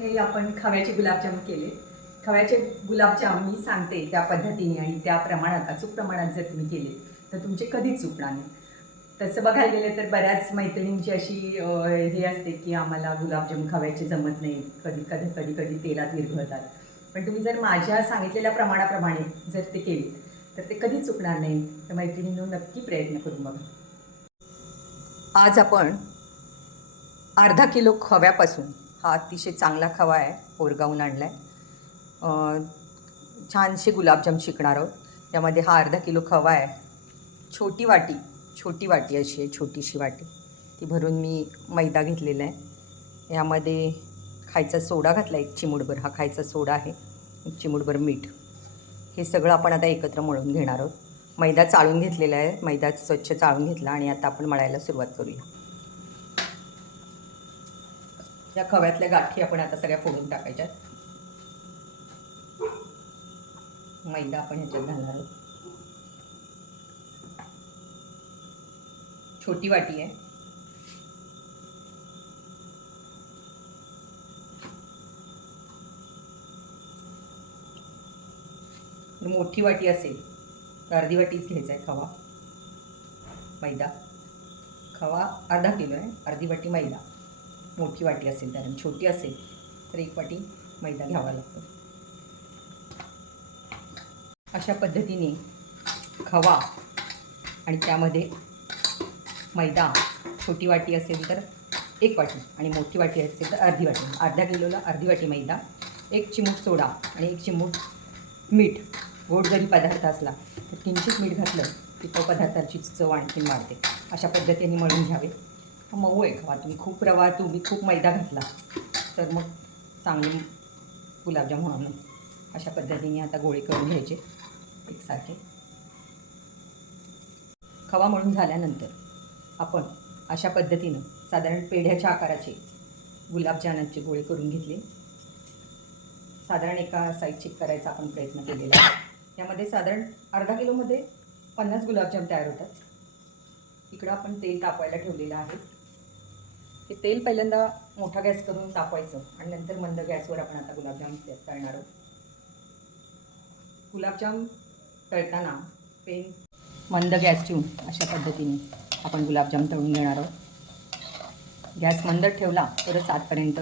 हे आपण खव्याचे गुलाबजाम केले. खव्याचे गुलाबजाम मी सांगते त्या पद्धतीने आणि त्या प्रमाणात, अचूक प्रमाणात जर तुम्ही केले तर तुमचे कधीच चुकणार नाही. तसं बघायला गेलं तर बऱ्याच मैत्रिणींची अशी हे असते की आम्हाला गुलाबजाम खव्याचे जमत नाही, कधी कधी तेलात विरघळतात. पण तुम्ही जर माझ्या सांगितलेल्या प्रमाणाप्रमाणे जर ते केले तर ते कधीच चुकणार नाही. तर मैत्रिणींनो, नक्की प्रयत्न करून बघा. आज आपण अर्धा किलो खव्यापासून, हा अतिशय चांगला खवा आहे, ओरगावून आणला आहे, छानसे गुलाबजाम शिकणार आहोत. यामध्ये हा अर्धा किलो खवा आहे. छोटी वाटी अशी आहे, छोटीशी वाटी, ती भरून मी मैदा घेतलेला आहे. यामध्ये खायचा सोडा घातला, एक चिमूटभर, हा खायचा सोडा आहे, एक चिमूटभर मीठ. हे सगळं आपण आता एकत्र मळून घेणार आहोत. मैदा चाळून घेतलेला आहे, मैदा स्वच्छ चाळून घेतला आणि आता आपण मळायला सुरुवात करूया. या खव्यातल्या गाठी आपण आता सगळ्या फोडून टाकायच्या. मैदा आपण ह्याच्यात घालणार आहोत. छोटी वाटी आहे. मोठी वाटी असेल तर अर्धी वाटीच घ्यायचा आहे खवा. मैदा, खवा अर्धा किलो आहे, अर्धी वाटी मैदा. मोठी वाटी असेल तर, छोटी असेल तर एक वाटी मैदा घ्यावा लागतो. अशा पद्धतीने खवा आणि त्यामध्ये मैदा, छोटी वाटी असेल तर एक वाटी आणि मोठी वाटी असेल तर अर्धी वाटी. अर्ध्या किलोला अर्धी वाटी मैदा, एक चिमूट सोडा आणि एक चिमूट मीठ. गोड जरी पदार्थ असला तर किंचित मीठ घातलं की तो पदार्थाची चव आणखीन वाढते. अशा पद्धतीने मळून घ्यावे. हा मऊ आहे खवा. तुम्ही खूप मैदा घातला तर मग चांगले गुलाबजाम होणार नाही. अशा पद्धतीने आता गोळे करून घ्यायचे एकसारखे. खवा मळून झाल्यानंतर आपण अशा पद्धतीनं साधारण पेढ्याच्या आकाराचे गुलाबजामांचे गोळे करून घेतले. साधारण एका साईजचे करायचा आपण प्रयत्न केलेला आहे. यामध्ये साधारण अर्धा किलोमध्ये 50 गुलाबजाम तयार होतात. इकडं आपण तेल तापवायला ठेवलेलं आहे. हे तेल पहिल्यांदा मोठा गॅस करून तापवायचं आणि नंतर मंद गॅसवर आपण आता गुलाबजाम तळणार आहोत. गुलाबजाम तळताना पेन मंद गॅस ठेवून अशा पद्धतीने आपण गुलाबजाम तळून घेणार आहोत. गॅस मंद ठेवला तरच आतपर्यंत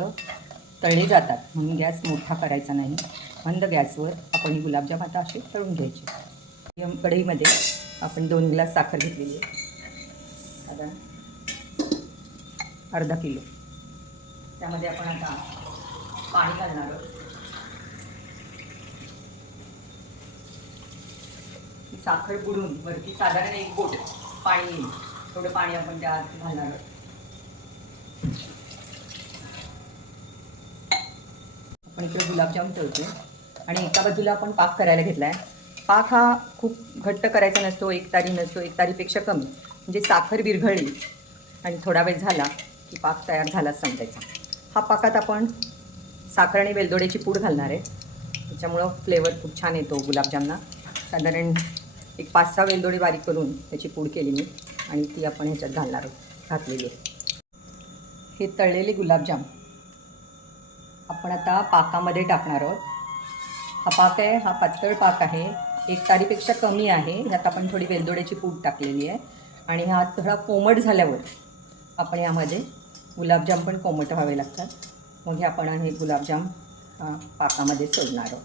तळले जातात, म्हणून गॅस मोठा करायचा नाही. मंद गॅसवर आपण हे गुलाबजाम आता असे तळून घ्यायचे. कढईमध्ये आपण 2 ग्लास साखर घेतलेली आहे, साधारण अर्धा किलो. त्यामध्ये आपण आता पाणी घालणार आहोत. साखर बुडून वरती साधारण 1 बोट पाणी येईल, थोडं पाणी आपण त्यात घालणार आहोत. आपण इकडे गुलाबजाम तळतो आणि एका बाजूला आपण पाक करायला घेतला आहे. पाक हा खूप घट्ट करायचा नसतो, एकतारी नसतो, एकतारीपेक्षा कमी. म्हणजे साखर विरघळली आणि थोडा वेळ झाला की पाक तयार झालाच समजायचा. हा पाकात आपण साखर आणि वेलदोड्याची पूड घालणार आहे. त्याच्यामुळं फ्लेवर खूप छान येतो गुलाबजामना. साधारण एक 5-6 वेलदोडे बारीक करून त्याची पूड केली मी आणि ती आपण ह्याच्यात घातलेली आहे. हे तळलेले गुलाबजाम आपण आता पाकामध्ये टाकणार आहोत. हा पाक आहे, हा पातळ पाक आहे, 1 तारीपेक्षा कमी आहे. ह्यात आपण थोडी वेलदोड्याची पूड टाकलेली आहे आणि हा थोडा कोमट झाल्यावर आपण यामध्ये गुलाबजाम पण कोमट व्हावे लागतात. मग हे आपण हे गुलाबजाम पाकामध्ये सोडणार आहोत.